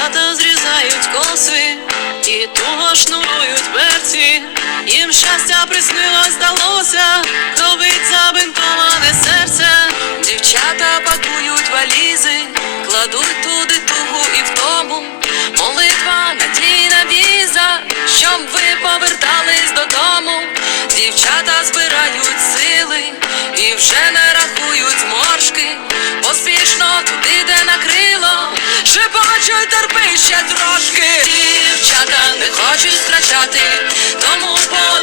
Дівчата зрізають коси і туго шнурують берці. Їм щастя приснилось, здалося, кровить забинтоване серце. Дівчата пакують валізи, кладуть туди. Vamos, vamos.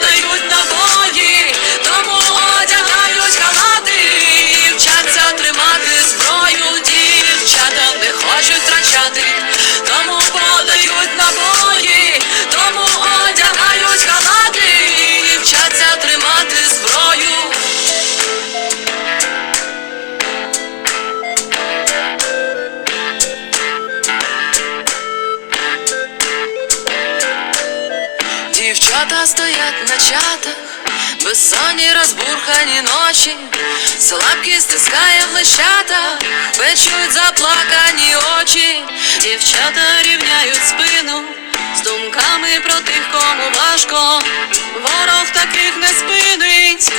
Дівчата стоять на чатах, безсонні розбурхані ночі, слабкість стискає в лищатах, печуть заплакані очі, дівчата рівняють спину з думками про тих, кому важко. Ворог таких не спинить,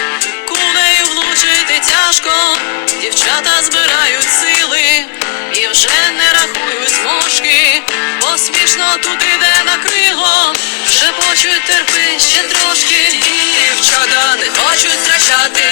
кулею влучити тяжко, дівчата збирають сили і вже не рахують зможки, поспішно терпи ще трошки, дівчата не хочуть втрачати,